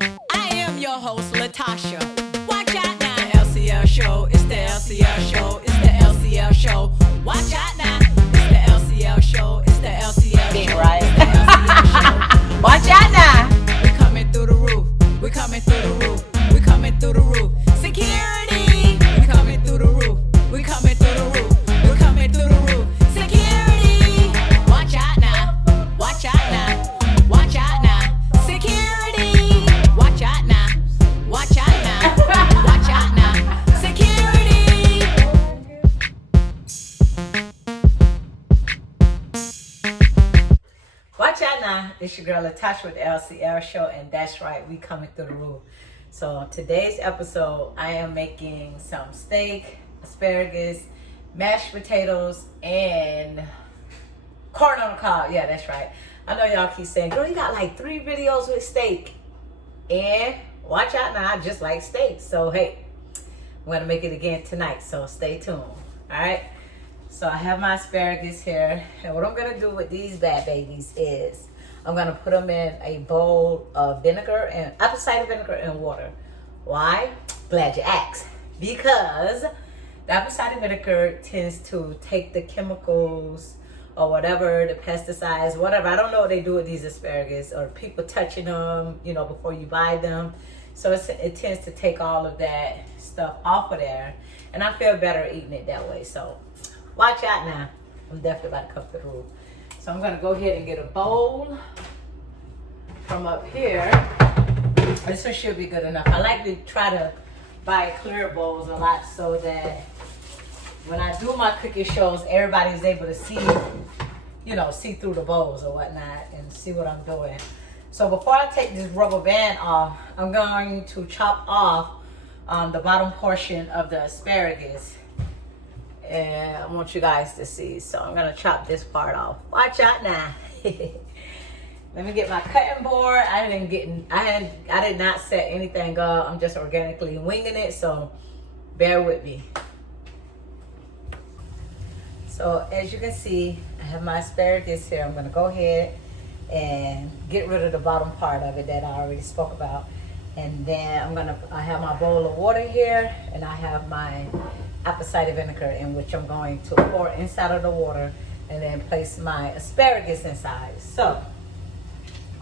I am your host, Latasha. Watch out now. The LCL show. It's the LCL show. It's the LCL show. Watch out now. It's the LCL show. It's the LCL Being show. right. It's the LCL show. Watch out now. We coming through the roof. We coming through the roof. We coming through the roof. Security. We coming through the roof. We coming through the roof. We coming through the roof. Security. Watch out now. Watch out now. Watch out now. Security. Watch out now. Watch out now. Watch out now. Security. Watch out now. It's your girl Latasha with the LCL show, and that's right, we coming through the roof. So today's episode, I am making some steak, asparagus, mashed potatoes, and corn on the cob. Yeah, that's right. I know y'all keep saying, girl, you got like 3 videos with steak. And watch out now, I just like steak. So hey, I'm gonna make it again tonight, so stay tuned. Alright. So I have my asparagus here, and what I'm gonna do with these bad babies is I'm gonna put them in a bowl of vinegar and apple cider vinegar and water. Why? Glad you asked. Because the apple cider vinegar tends to take the chemicals or whatever, the pesticides, whatever. I don't know what they do with these asparagus, or people touching them, you know, before you buy them. So it tends to take all of that stuff off of there, and I feel better eating it that way. So watch out now. I'm definitely about to come to the roof. So I'm gonna go ahead and get a bowl from up here. This one should be good enough. I like to try to buy clear bowls a lot so that when I do my cooking shows, everybody's able to see, you know, see through the bowls or whatnot and see what I'm doing. So before I take this rubber band off, I'm going to chop off the bottom portion of the asparagus. And I want you guys to see. So I'm gonna chop this part off. Watch out now. Let me get my cutting board. I did not set anything up. I'm just organically winging it, so bear with me. So as you can see, I have my asparagus here. I'm gonna go ahead and get rid of the bottom part of it that I already spoke about. And then I have my bowl of water here, and I have my apple cider vinegar in which I'm going to pour inside of the water and then place my asparagus inside. So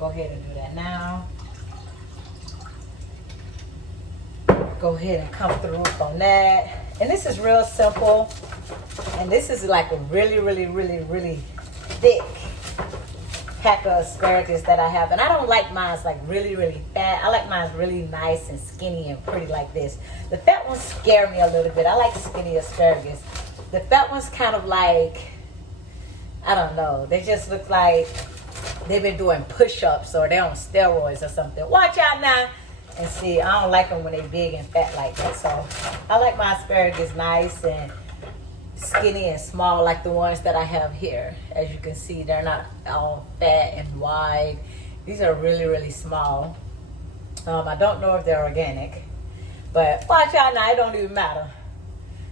go ahead and do that now. Go ahead and come through on that. And this is real simple. And this is like a really, really, really, really thick pack of asparagus that I have. And I don't like mine like really, really fat. I like mine really nice and skinny and pretty like this. The fat ones scare me a little bit. I like skinny asparagus. The fat ones kind of like, I don't know. They just look like they've been doing push-ups or they're on steroids or something. Watch out now and see. I don't like them when they're big and fat like that. So I like my asparagus nice and skinny and small like the ones that I have here. As you can see, they're not all fat and wide. These are really, really small. I don't know if they're organic, but watch out now, it don't even matter,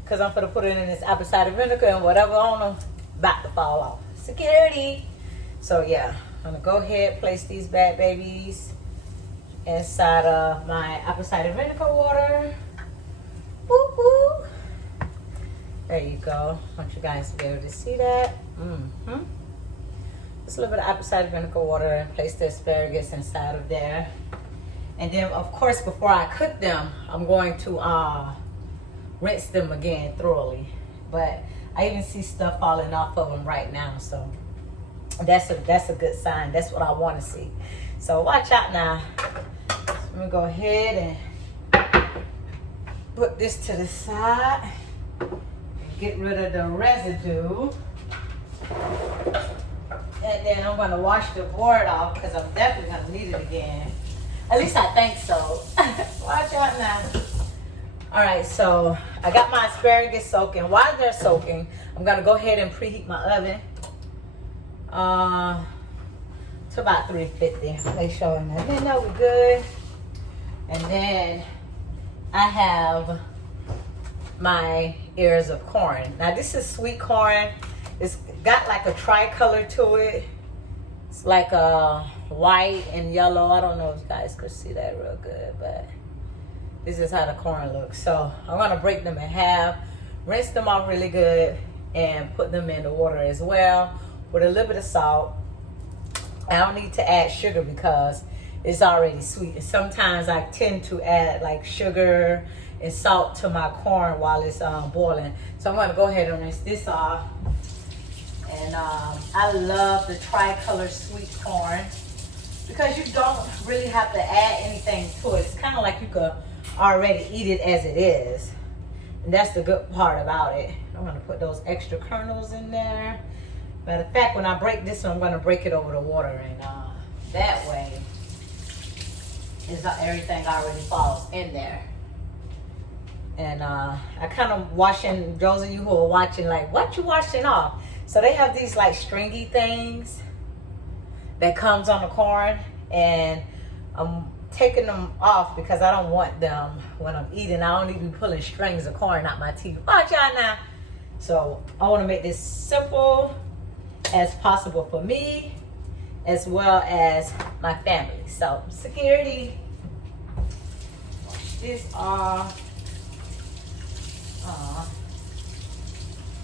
because I'm going to put it in this apple cider vinegar and whatever on them about to fall off. Security. So yeah, I'm going to go ahead, place these bad babies inside of my apple cider vinegar water. Woo woo. There you go. I want you guys to be able to see that. Just a little bit of apple cider vinegar water, and place the asparagus inside of there. And then, of course, before I cook them, I'm going to rinse them again thoroughly. But I even see stuff falling off of them right now, so that's a good sign. That's what I want to see. So watch out now. So I'm gonna go ahead and put this to the side. Get rid of the residue, and then I'm going to wash the board off because I'm definitely going to need it again. At least I think so. Watch out now. All right, so I got my asparagus soaking. While they're soaking, I'm going to go ahead and preheat my oven to about 350. Make sure, and then that we're good. And then I have my ears of corn. Now this is sweet corn. It's got like a tricolor to it. It's like white and yellow. I don't know if you guys could see that real good, but this is how the corn looks. So I'm gonna break them in half, rinse them off really good, and put them in the water as well with a little bit of salt. I don't need to add sugar because it's already sweet. And sometimes I tend to add like sugar and salt to my corn while it's boiling. So I'm gonna go ahead and rinse this off. And I love the tricolor sweet corn because you don't really have to add anything to it. It's kind of like you could already eat it as it is. And that's the good part about it. I'm gonna put those extra kernels in there. Matter of fact, when I break this one, I'm gonna break it over the water, and that way everything already falls in there. And I kind of washing, those of you who are watching, like, what you washing off? So they have these like stringy things that comes on the corn, and I'm taking them off because I don't want them when I'm eating. I don't need to be pulling strings of corn out my teeth. Watch out now. So I want to make this simple as possible for me as well as my family. So security, wash this off.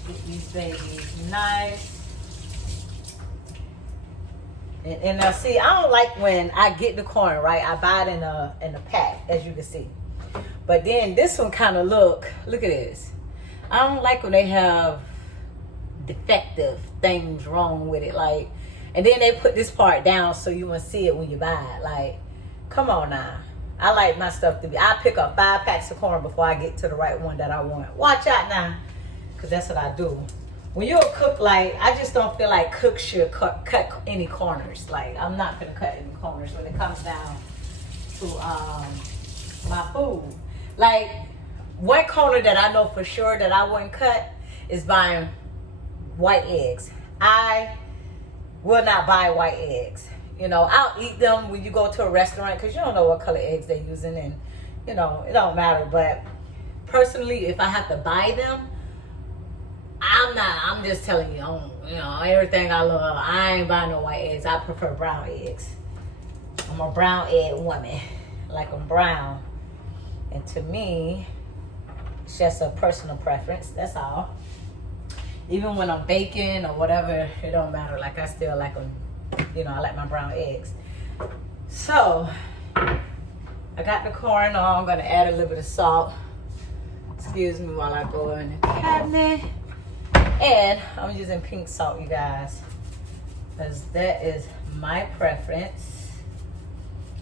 Get these babies nice. And now see, I don't like when I get the corn, right? I buy it in a pack, as you can see. But then this one kind of look at this. I don't like when they have defective things wrong with it, like, and then they put this part down so you want to see it when you buy it. Like, come on now. I like my stuff to be, I pick up 5 packs of corn before I get to the right one that I want. Watch out now, because that's what I do. When you're a cook, like, I just don't feel like cooks should cut any corners. Like, I'm not going to cut any corners when it comes down to my food. Like, one corner that I know for sure that I wouldn't cut is buying white eggs. I will not buy white eggs. You know, I'll eat them when you go to a restaurant because you don't know what color eggs they're using, and, you know, it don't matter. But personally, if I have to buy them, I'm just telling you, you know, everything I love, I ain't buying no white eggs. I prefer brown eggs. I'm a brown egg woman. Like, I'm brown. And to me, it's just a personal preference. That's all. Even when I'm baking or whatever, it don't matter. Like, I still like them. You know, I like my brown eggs. So, I got the corn on. I'm going to add a little bit of salt. Excuse me while I go in the cabinet. And I'm using pink salt, you guys, because that is my preference.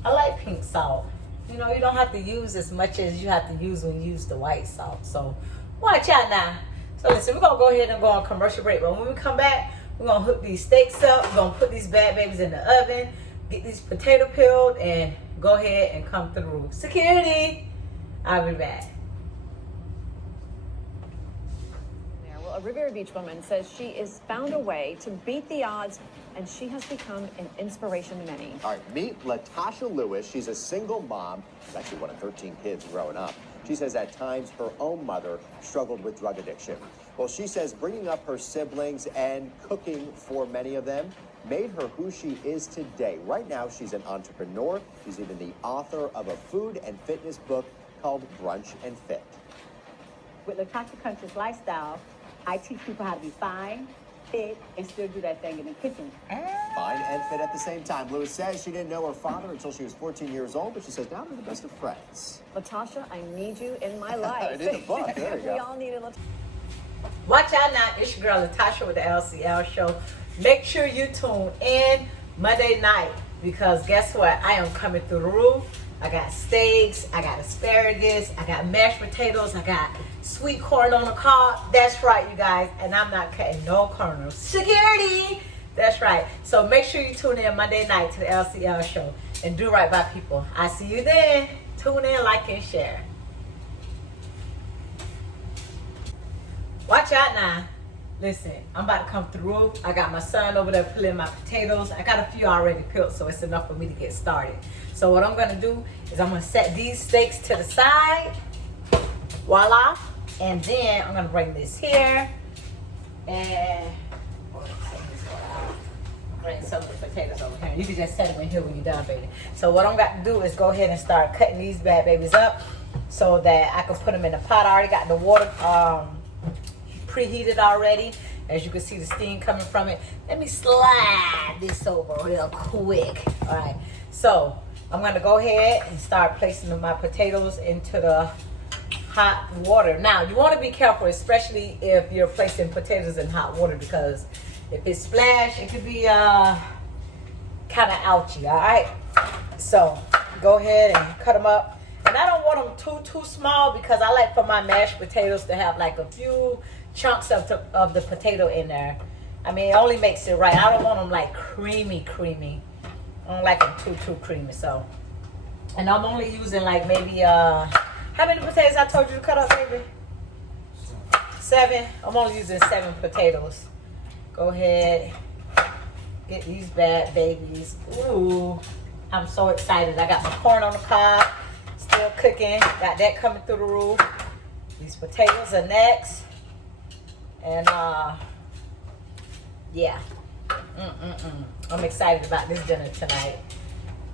I like pink salt. You know, you don't have to use as much as you have to use when you use the white salt. So, watch out now. So, listen, we're going to go ahead and go on commercial break. But when we come back, we're going to hook these steaks up. We're going to put these bad babies in the oven, get these potatoes peeled, and go ahead and come through. Security, I'll be back. A Riviera Beach woman says she has found a way to beat the odds, and she has become an inspiration to many. All right, meet Latasha Lewis. She's a single mom. She's actually one of 13 kids growing up. She says at times her own mother struggled with drug addiction. Well, she says bringing up her siblings and cooking for many of them made her who she is today. Right now, she's an entrepreneur. She's even the author of a food and fitness book called Brunch and Fit. With Latasha Country's lifestyle, I teach people how to be fine, fit, and still do that thing in the kitchen. Fine and fit at the same time. Lewis says she didn't know her father until she was 14 years old, but she says now they're the best of friends. Latasha, I need you in my life. In the book, there you go. We all need a Latasha. Watch out now, it's your girl Latasha with the LCL show. Make sure you tune in Monday night, because guess what? I am coming through the roof. I got steaks, I got asparagus, I got mashed potatoes, I got sweet corn on the cob. That's right, you guys. And I'm not cutting no kernels. Security! That's right. So make sure you tune in Monday night to the LCL show and do right by people. I see you then. Tune in, like, and share. Watch out now. Listen, I'm about to come through. I got my son over there peeling my potatoes. I got a few already peeled, so it's enough for me to get started. So what I'm gonna do is I'm gonna set these steaks to the side. Voila. And then I'm gonna bring this here. And bring some of the potatoes over here. You can just set them in here when you're done, baby. So what I'm got to do is go ahead and start cutting these bad babies up so that I can put them in the pot. I already got the water preheated already. As you can see the steam coming from it. Let me slide this over real quick. All right, so I'm gonna go ahead and start placing my potatoes into the hot water. Now you want to be careful, especially if you're placing potatoes in hot water, because if it splash, it could be kind of ouchy. All right, so go ahead and cut them up. And I don't want them too small, because I like for my mashed potatoes to have like a few chunks of the potato in there. I mean, it only makes it right. I don't want them like creamy. I don't like them too creamy. So, and I'm only using like maybe how many potatoes I told you to cut up, baby? 7. I'm only using 7 potatoes. Go ahead, get these bad babies. Ooh, I'm so excited. I got my corn on the cob, still cooking. Got that coming through the roof. These potatoes are next. And yeah, I'm excited about this dinner tonight.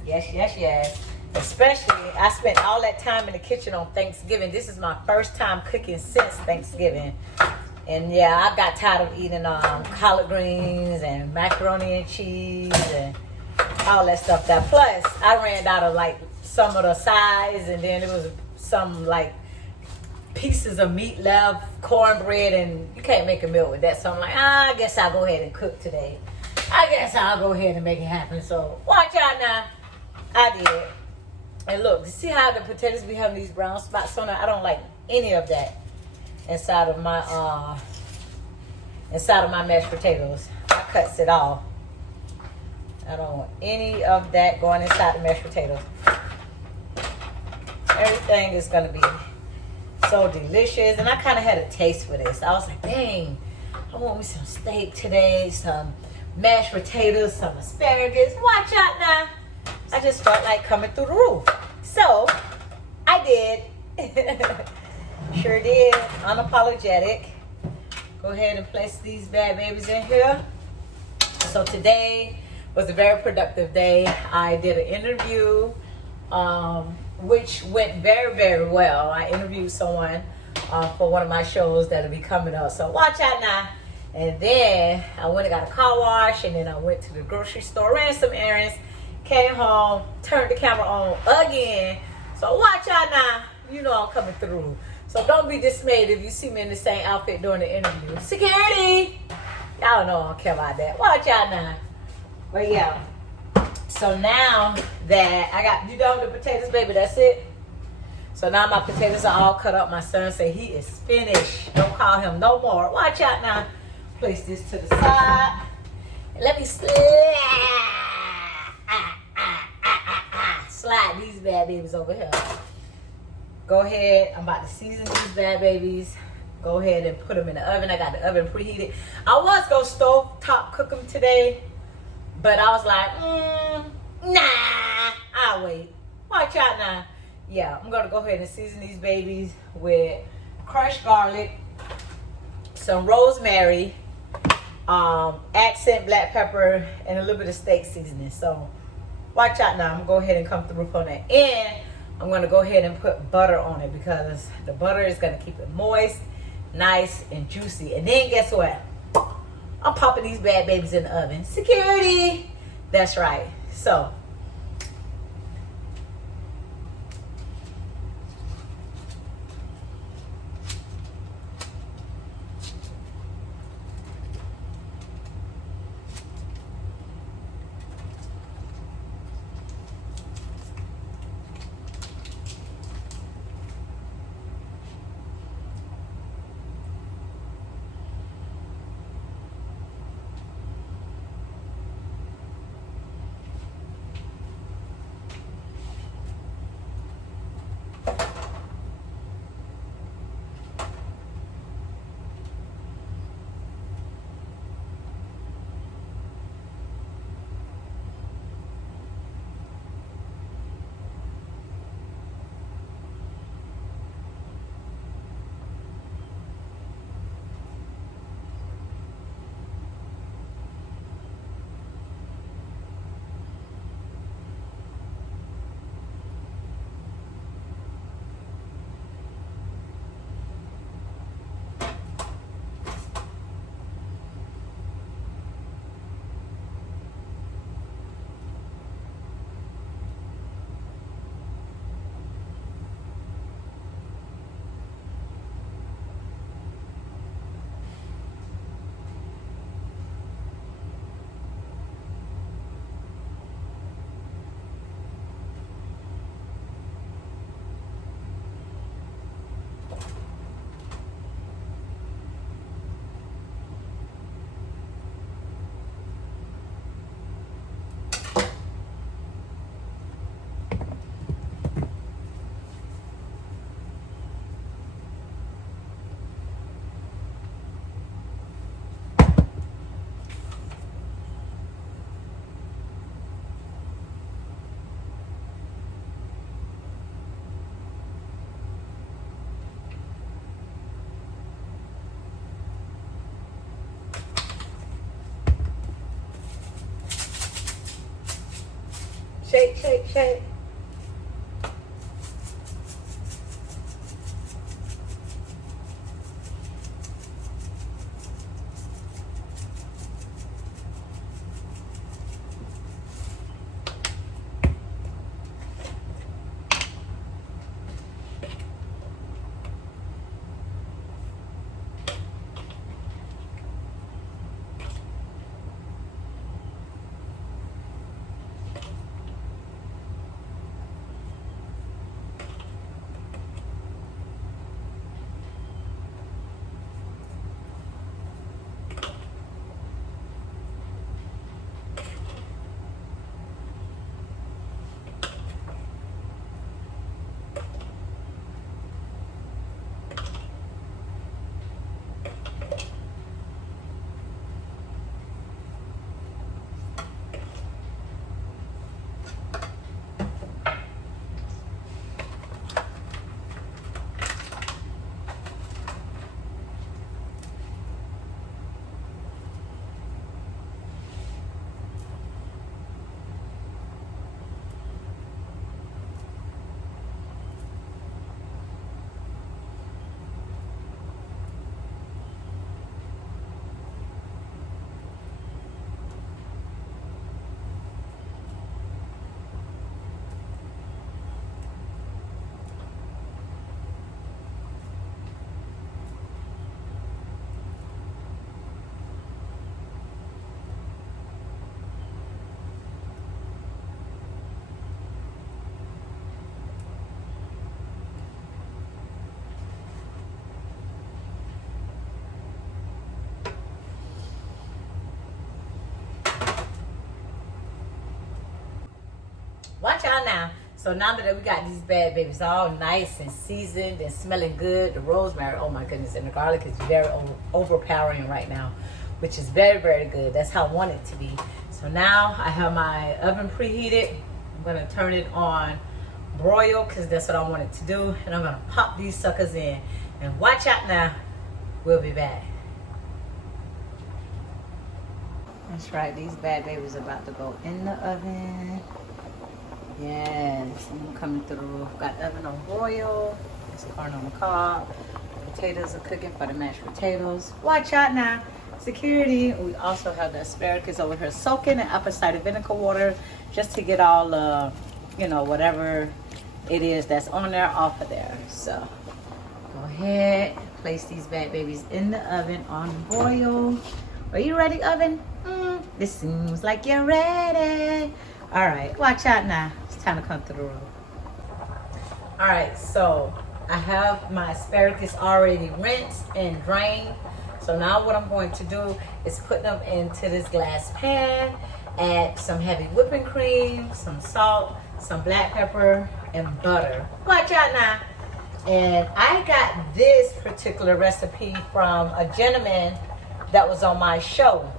Yes. Especially, I spent all that time in the kitchen on Thanksgiving. This is my first time cooking since Thanksgiving. And yeah, I got tired of eating collard greens and macaroni and cheese and all that stuff. Plus, I ran out of like some of the sides, and then there was some like pieces of meat left, cornbread, and you can't make a meal with that. So I'm like, I guess I'll go ahead and cook today. I guess I'll go ahead and make it happen. So watch out now. I did. And look, see how the potatoes be having these brown spots on it? I don't like any of that inside of my mashed potatoes. I cuts it off. I don't want any of that going inside the mashed potatoes. Everything is gonna be so delicious. And I kind of had a taste for this. I was like, dang, I want me some steak today, some mashed potatoes, some asparagus. Watch out now. I just felt like coming through the roof. So I did. Sure did. Unapologetic. Go ahead and place these bad babies in here. So today was a very productive day. I did an interview, which went very, very well. I interviewed someone for one of my shows that'll be coming up. So watch out now. And then I went and got a car wash, and then I went to the grocery store, ran some errands, came home, turned the camera on again. So watch out now. You know I'm coming through. So don't be dismayed if you see me in the same outfit during the interview. Security! Y'all know I don't care about that. Watch out now. But yeah. So now that I got, you done with the potatoes, baby? That's it? So now my potatoes are all cut up. My son said he is finished. Don't call him no more. Watch out now. Place this to the side. And let me slide these bad babies over here. Go ahead. I'm about to season these bad babies. Go ahead and put them in the oven. I got the oven preheated. I was going to stove top cook them today, but I was like, nah, I'll wait. Watch out now. Yeah, I'm going to go ahead and season these babies with crushed garlic, some rosemary, accent black pepper, and a little bit of steak seasoning. So watch out now. I'm going to go ahead and come through on that. And I'm going to go ahead and put butter on it, because the butter is going to keep it moist, nice, and juicy. And then guess what? I'm popping these bad babies in the oven. Security! That's right. So Shake, shake, shake. Watch out now. So now that we got these bad babies all nice and seasoned and smelling good, the rosemary, oh my goodness, and the garlic is very overpowering right now, which is very, very good. That's how I want it to be. So now I have my oven preheated. I'm gonna turn it on broil because that's what I want it to do. And I'm gonna pop these suckers in. And watch out now, we'll be back. That's right, these bad babies are about to go in the oven. Yes, I'm coming through the roof. Got the oven on broil. It's corn on the cob. Potatoes are cooking for the mashed potatoes. Watch out now. Security. We also have the asparagus over here soaking in apple cider vinegar water just to get all you know, whatever it is that's on there off of there. So go ahead, place these bad babies in the oven on broil. Are you ready, oven? This seems like you're ready. All right, watch out now. It's time to come through the roof. All right, so I have my asparagus already rinsed and drained. So now what I'm going to do is put them into this glass pan, add some heavy whipping cream, some salt, some black pepper, and butter. Watch out now. And I got this particular recipe from a gentleman that was on my show.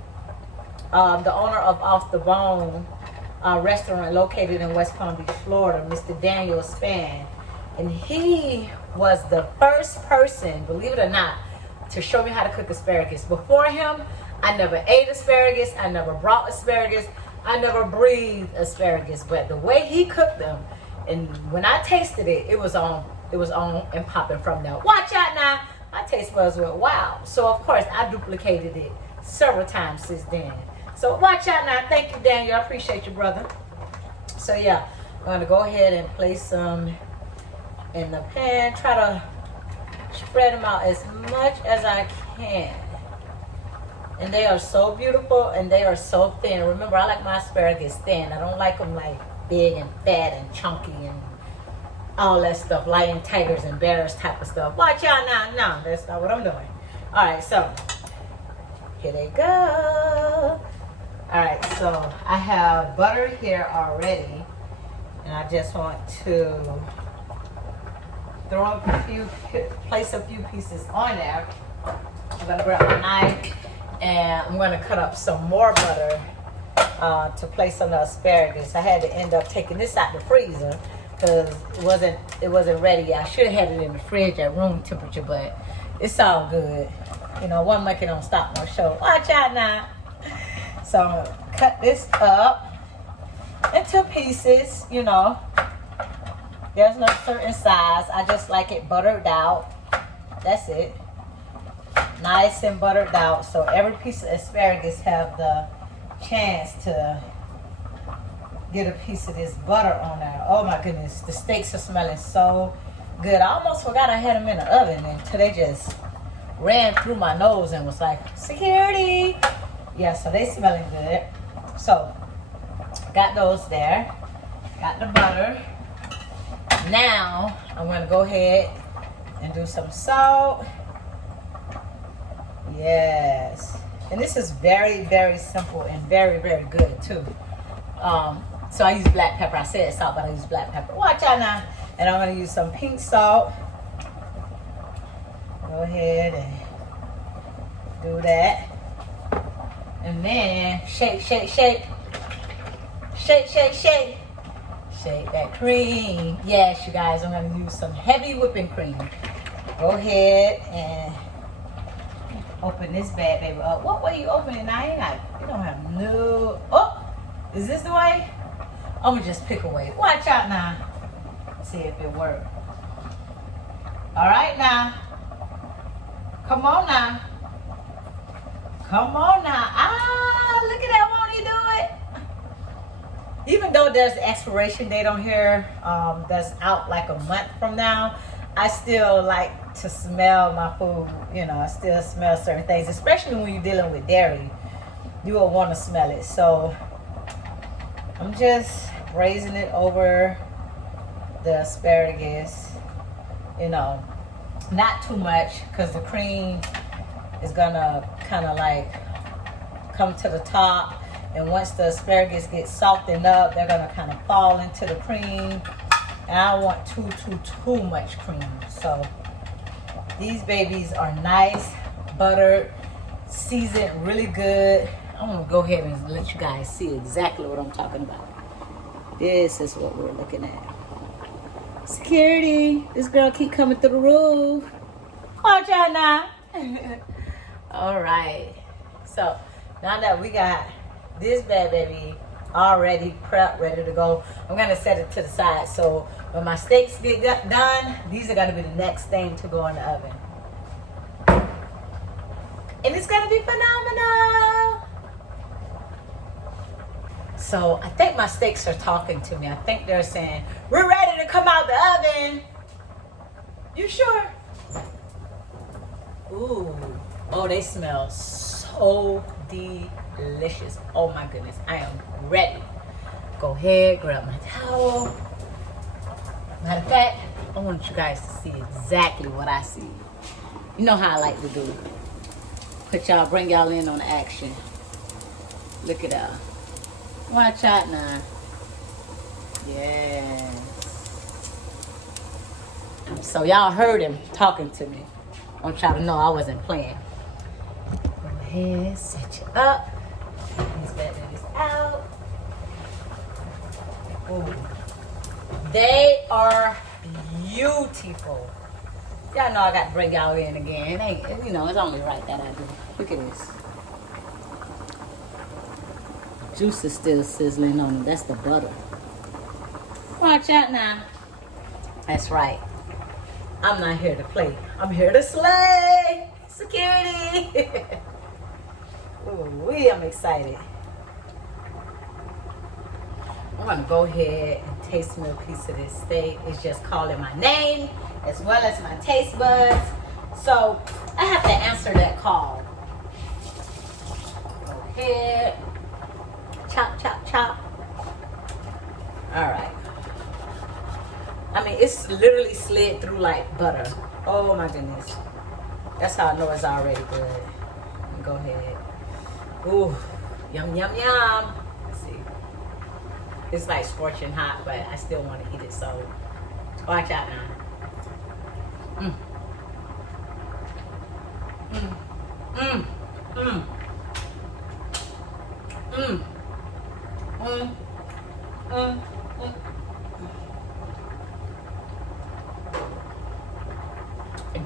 The owner of Off the Bone restaurant located in West Palm Beach, Florida, Mr. Daniel Span. And he was the first person, believe it or not, to show me how to cook asparagus. Before him, I never ate asparagus, I never brought asparagus, I never breathed asparagus. But the way he cooked them, and when I tasted it, it was on and popping from there. Watch out now, my taste buds went wild. So of course I duplicated it several times since then. So watch out now. Thank you, Daniel. I appreciate you, brother. So yeah, I'm gonna go ahead and place some in the pan. Try to spread them out as much as I can. And they are so beautiful and they are so thin. Remember, I like my asparagus thin. I don't like them like big and fat and chunky and all that stuff, lion tigers and bears type of stuff. Watch out now. No, that's not what I'm doing. All right, so here they go. All right, so I have butter here already, and I just want to place a few pieces on there. I'm gonna grab my knife and I'm gonna cut up some more butter to place on the asparagus. I had to end up taking this out the freezer because it wasn't ready yet. I should have had it in the fridge at room temperature, but it's all good. You know, one monkey don't stop no show. Watch out now. So I'm gonna cut this up into into pieces, you know. There's no certain size. I just like it buttered out. That's it. Nice and buttered out. So every piece of asparagus have the chance to get a piece of this butter on there. Oh my goodness. The steaks are smelling so good. I almost forgot I had them in the oven until they just ran through my nose and was like, security. Yeah, so they smelling good. So, got those there. Got the butter. Now, I'm going to go ahead and do some salt. Yes. And this is very, very simple and very, very good too. So I use black pepper. I said salt, but I use black pepper. Watch out now. And I'm going to use some pink salt. Go ahead and do that. And then shake, shake, shake. Shake, shake, shake. Shake that cream. Yes, you guys, I'm going to use some heavy whipping cream. Go ahead and open this bad baby up. What way you open it now? You don't have no. Oh, is this the way? I'm going to just pick a way. Watch out now. See if it works. All right now. Come on now. Come on now. Ah, look at that. Won't you do it? Even though there's an expiration date on here that's out like a month from now, I still like to smell my food. You know, I still smell certain things, especially when you're dealing with dairy. You will want to smell it. So I'm just braising it over the asparagus. You know, not too much because the cream is gonna kind of like come to the top, and once the asparagus gets softened up, they're gonna kind of fall into the cream, and I don't want too much cream. So these babies are nice, buttered, seasoned really good. I'm gonna go ahead and let you guys see exactly what I'm talking about. This is what we're looking at. Security, this girl keep coming through the roof. Watch out now. All right, so now that we got this bad baby already prepped, ready to go, I'm gonna set it to the side. So when my steaks get done, these are gonna be the next thing to go in the oven, and it's gonna be phenomenal. So I think my steaks are talking to me. I think they're saying, we're ready to come out the oven. You sure? Ooh. Oh, they smell so delicious. Oh my goodness, I am ready. Go ahead, grab my towel. Matter of fact, I want you guys to see exactly what I see. You know how I like to do. Bring y'all in on the action. Look at that. Watch out now. Yes. So y'all heard him talking to me. I want y'all to know I wasn't playing. Go ahead, set you up. These bad babies out. Ooh. They are beautiful. Y'all know I got to bring y'all in again. It ain't, you know, it's only right that I do. Look at this. Juice is still sizzling on it. That's the butter. Watch out now. That's right. I'm not here to play. I'm here to slay. Security. Ooh, I'm excited. I'm gonna go ahead and taste me a piece of this steak. It's just calling my name as well as my taste buds. So I have to answer that call. Go ahead. Chop, chop, chop. All right. I mean, it's literally slid through like butter. Oh my goodness. That's how I know it's already good. Go ahead. Ooh, yum, yum, yum. Let's see. It's like scorching hot, but I still want to eat it, so watch out now.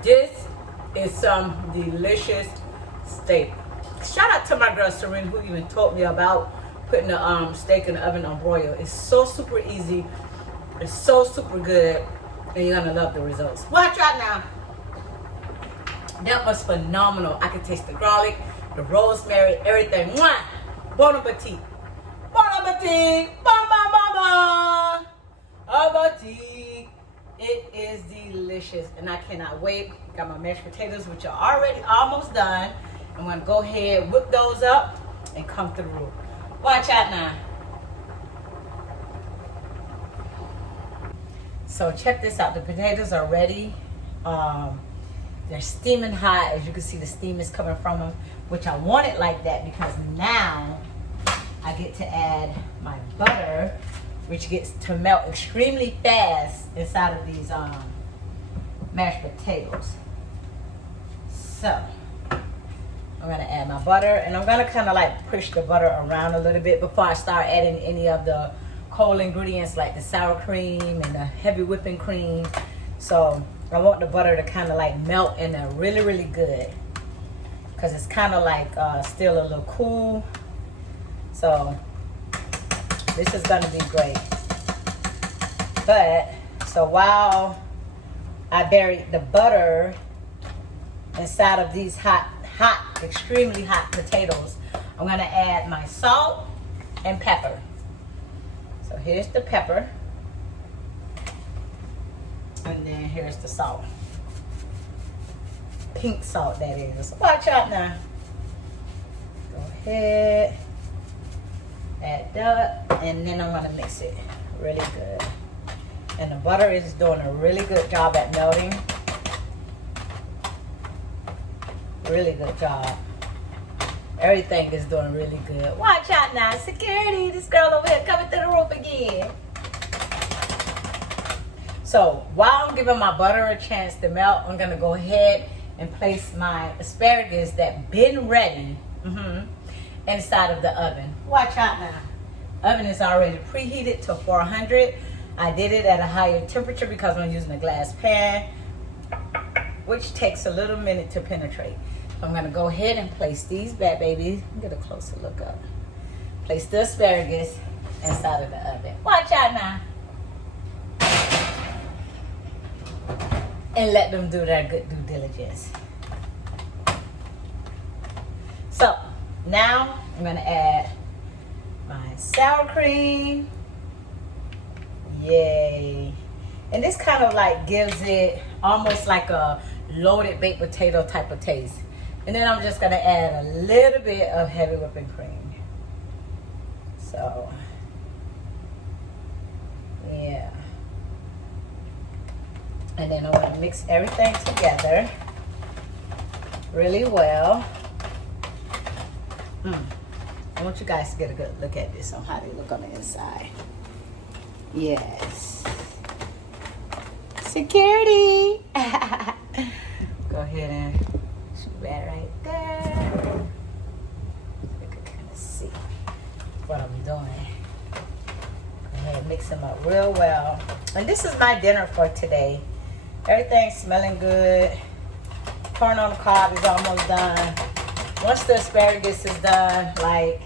This is some delicious steak. Shout out to my girl Serene, who even taught me about putting the steak in the oven on broil. It's so super easy. It's so super good. And you're gonna love the results. Watch out now. That was phenomenal. I could taste the garlic, the rosemary, everything. Mwah! Bon appetit. Bon appetit. Bon, bon, bon, bon. Appetit. It is delicious. And I cannot wait. Got my mashed potatoes, which are already almost done. I'm gonna go ahead, whip those up, and come through. Watch out now. So check this out. The potatoes are ready. They're steaming hot. As you can see, the steam is coming from them, which I want it like that because now I get to add my butter, which gets to melt extremely fast inside of these mashed potatoes. So I'm gonna add my butter, and I'm gonna kind of like push the butter around a little bit before I start adding any of the cold ingredients like the sour cream and the heavy whipping cream. So I want the butter to kind of like melt in there really, really good because it's kind of like still a little cool. So this is gonna be great. But so while I buried the butter inside of these hot, extremely hot potatoes, I'm gonna add my salt and pepper. So here's the pepper, and then here's the salt. Pink salt, that is. Watch out now. Go ahead, add that, and then I'm gonna mix it really good. And the butter is doing a really good job at melting. Really good job. Everything is doing really good. Watch out now. Security, this girl over here coming through the roof again. So while I'm giving my butter a chance to melt, I'm gonna go ahead and place my asparagus that been ready inside of the oven. Watch out now. Oven is already preheated to 400. I did it at a higher temperature because I'm using a glass pan, which takes a little minute to penetrate. So I'm gonna go ahead and place these bad babies. Get a closer look up. Place the asparagus inside of the oven. Watch out now. And let them do their good due diligence. So now I'm gonna add my sour cream. Yay. And this kind of like gives it almost like a loaded baked potato type of taste. And then I'm just gonna add a little bit of heavy whipping cream. So, yeah. And then I'm gonna mix everything together really well. I want you guys to get a good look at this on how they look on the inside. Yes. Security. Go ahead and shoot that right there. You can kind of see what I'm doing. Go ahead and mix them up real well. And this is my dinner for today. Everything's smelling good. Corn on the cob is almost done. Once the asparagus is done, like,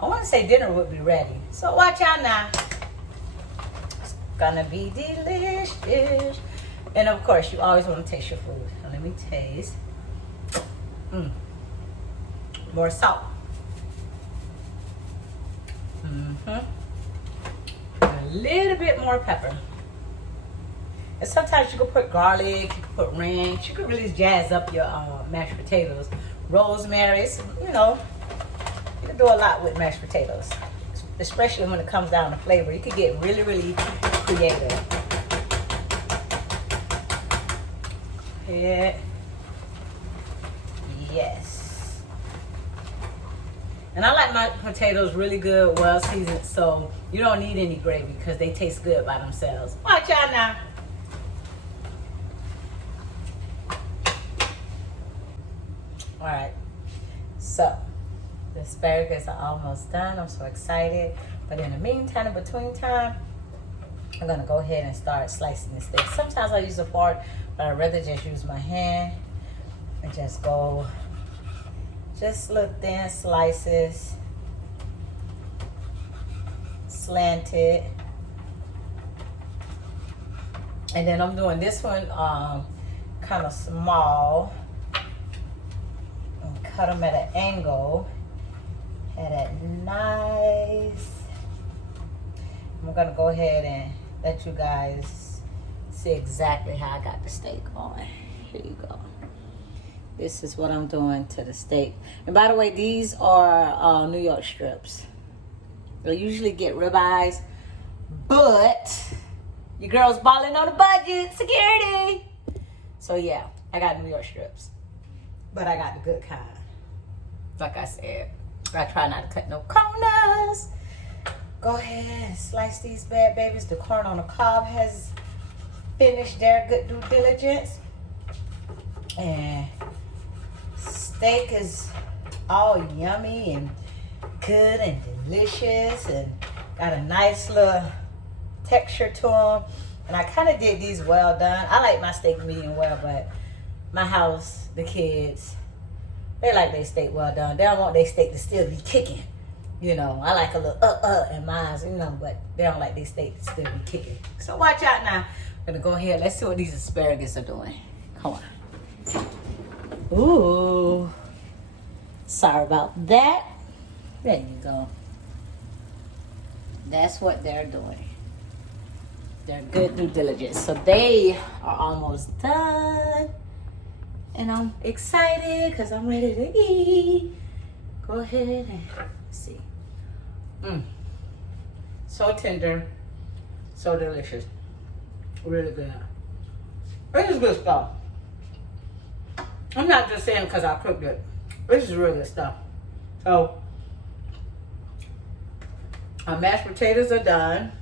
I want to say dinner would be ready. So watch out now. It's gonna be delicious. And of course, you always want to taste your food. So let me taste. More salt. A little bit more pepper. And sometimes you can put garlic, you can put ranch, you can really jazz up your mashed potatoes. Rosemary, you know, you can do a lot with mashed potatoes, especially when it comes down to flavor. You can get really, really creative. Yeah. Yes. And I like my potatoes really good, well seasoned, so you don't need any gravy because they taste good by themselves. Watch out now. All right, so the asparagus are almost done. I'm so excited. But in the meantime, in between time, I'm gonna go ahead and start slicing the steak. Sometimes I use a fork, but I'd rather just use my hand and just go just little thin slices. slanted. And then I'm doing this one kind of small. And cut them at an angle. And that nice. I'm gonna go ahead and let you guys see exactly how I got the steak on. Here you go. This is what I'm doing to the steak. And by the way, these are New York strips. They usually get ribeyes, but your girl's balling on a budget. Security. So yeah, I got New York strips, but I got the good kind. Like I said, I try not to cut no corners. Go ahead and slice these bad babies. The corn on the cob has finished their good due diligence. And steak is all yummy and good and delicious and got a nice little texture to them. And I kind of did these well done. I like my steak medium well, but my house, the kids, they like their steak well done. They don't want their steak to still be kicking. You know, I like a little in mine, you know, but they don't like their steak to still be kicking. So watch out now. I'm gonna go ahead. Let's see what these asparagus are doing. Come on. Ooh. Sorry about that. There you go. That's what they're doing. They're good due diligence. So they are almost done. And I'm excited because I'm ready to eat. Go ahead and see. So tender. So delicious. Really good. This is good stuff. I'm not just saying because I cooked it. This is really good stuff. So, our mashed potatoes are done.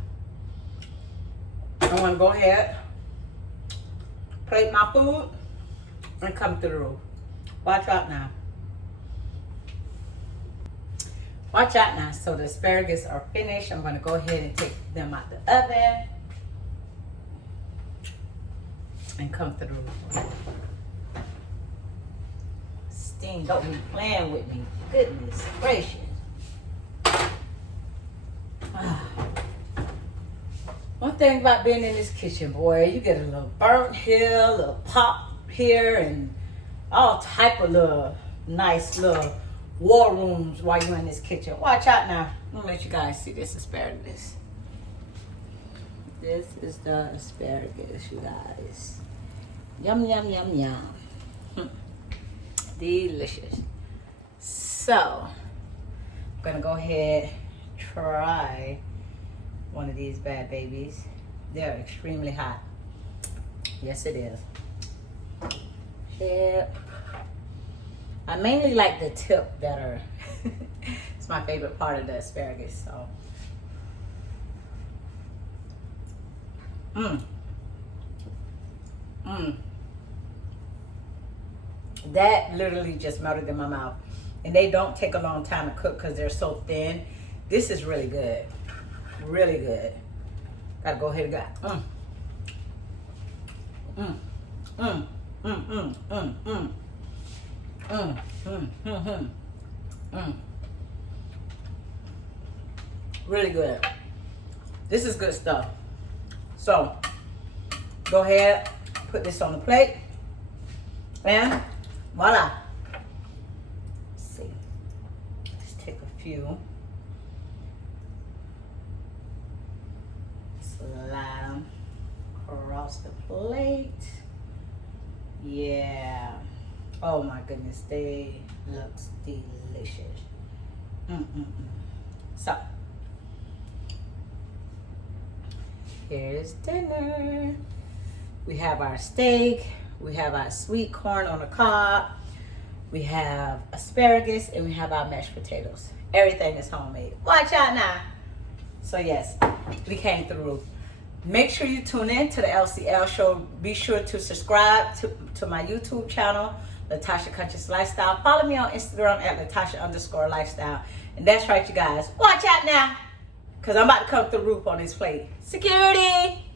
I want to go ahead, plate my food, and come to the roof. Watch out now. Watch out now. So the asparagus are finished. I'm going to go ahead and take them out the oven and come to the roof. Sting, don't be playing with me. Goodness gracious. One thing about being in this kitchen, boy, you get a little burnt here, a little pop here, and all type of little nice little war rooms while you're in this kitchen. Watch out now. I'm gonna let you guys see this asparagus. This is the asparagus, you guys. Yum, yum, yum, yum. Delicious. So, I'm gonna go ahead try one of these bad babies. They're extremely hot. Yes, it is. Yep. I mainly like the tip better. It's my favorite part of the asparagus. So, that literally just melted in my mouth. And they don't take a long time to cook because they're so thin. This is really good. Really good. Gotta go ahead and really good. This is good stuff. So, go ahead, put this on the plate, and voila. Let's see. Let's take a few. Slide them across the plate. Yeah. Oh my goodness, they looks delicious. So, here's dinner. We have our steak. We have our sweet corn on the cob. We have asparagus, and we have our mashed potatoes. Everything is homemade. Watch out now. So yes, we came through. Make sure you tune in to the LCL show. Be sure to subscribe to my YouTube channel, Latasha Conscious Lifestyle. Follow me on Instagram at Latasha_lifestyle. And that's right, you guys. Watch out now, because I'm about to come through the roof on this plate. Security!